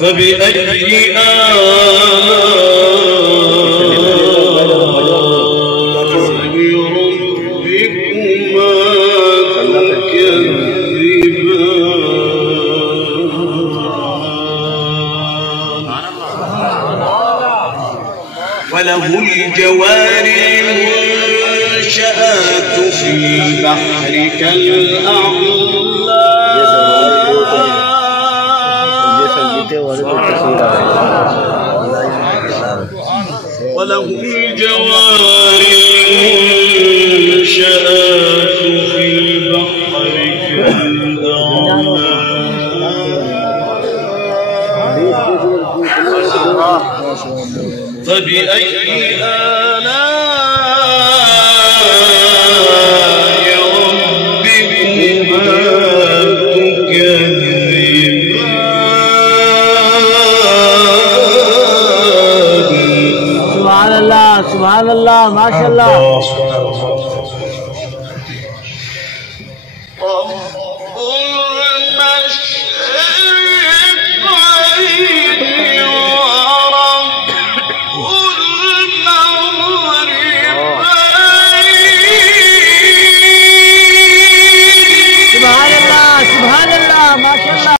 فبأي وله الجوار المنشآت في البحر وله الجوار المنشآت في البحر فبأي آلاء ربكما تكذبان سبحان الله سبحان الله ما شاء الله. رب المشرقين